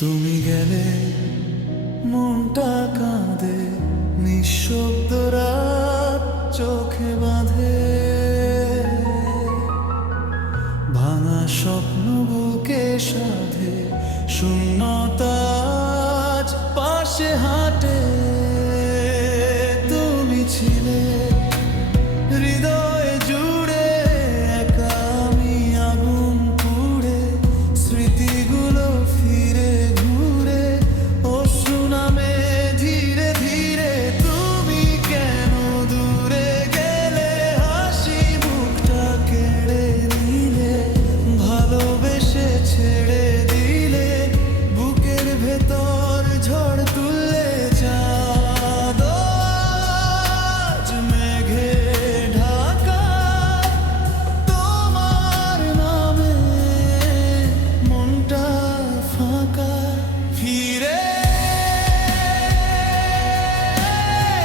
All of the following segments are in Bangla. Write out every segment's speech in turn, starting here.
তুমি গেলে মনটা কাঁদে, নিঃশব্দ রাত চোখে বাঁধে, ভাঙা স্বপ্ন বুকে সাধে, শূন্যতা আজ পাশে হাঁটে। তুমি ছিলে হৃদয়ে জুড়ে, একা আমি আগুন পুড়ে, স্মৃতিগুলো ফিরে ঘুরে অশ্রু নামে ধীরে ধীরে। তুমি কেন দূরে গেলে, হাসি মুখটা কেড়ে নিলে, ভালোবেসে ছেড়ে দিলে, বুকের ভেতর ঝড় তুললে। চাঁদ আজ মেঘে ঢাকা, তোমার নামে মনটা ফাঁকা। ফিরে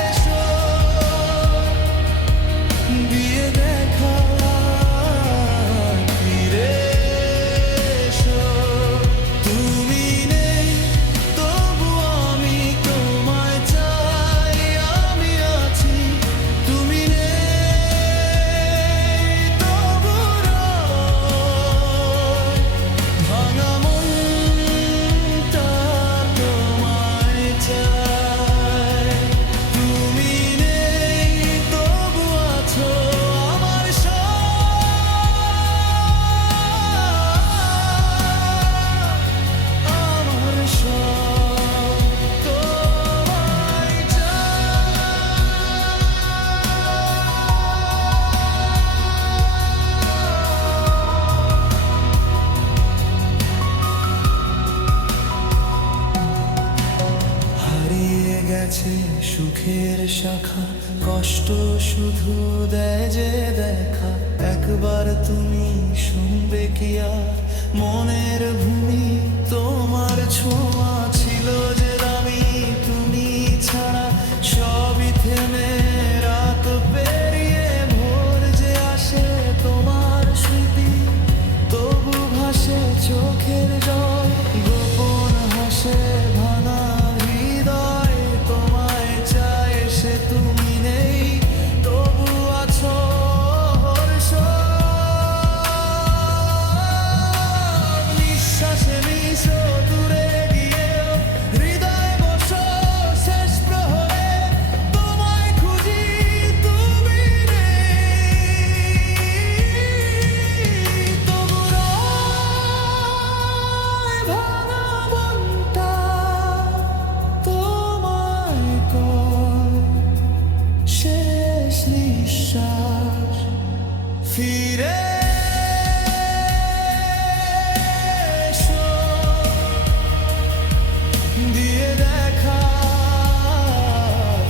এসো, দিয়ে দেখা। ফিরে এসো, তুমি নেই তবু আমি তোমায় চাই, আমি আছি। তুমি নেই তবু রয়, ভাঙা মনটা তোমায় চাই। তুমি নেই তবু আছো আমার আমার সব তোমায় হারিয়ে গেছে সুখের শাখা, কষ্ট শুধু দেয় যে দেখা। একবার তুমি শুনবে কি আর, মনের ভূমি তোমার ছোঁয়া ছিল যে দামি। তুমি ছাড়া সবই থেমে, রাত পেরিয়ে ভোর যে আসে, তোমার স্মৃতি তবু ভাসে চোখের জল, গোপন হাসে ভাঙা হৃদয়। তোমায় চায় সে, তুমি নেই তবু আছো হর্ষ। নিঃশ্বাসে মিশো দূরে গিয়েও, হৃদয় বসো শেষ প্রহরে। তোমায় খুঁজি, তুমি নেই তবু রয়, ভাঙা মনটা তোমায় কয় শেষ নিঃশ্বাস। ফিরে এসো, দিয়ে দেখা।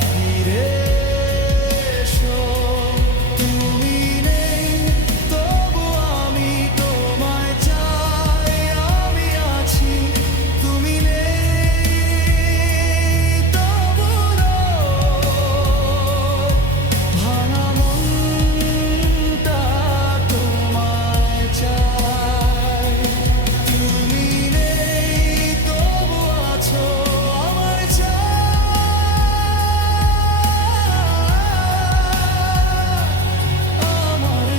ফিরে এসো, তুমি নেই তবু আমি তোমায় চাই, আমি আছি। তুমি নেই তবু রয়, ভাঙা মনটা তোমায় চাই। তুমি নেই তবু আছো আমার আমার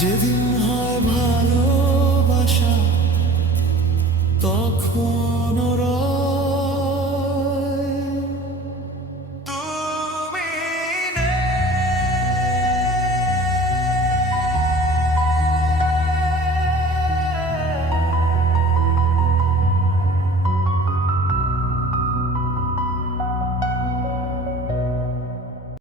যেদিন হয় ভালোবাসা, তখন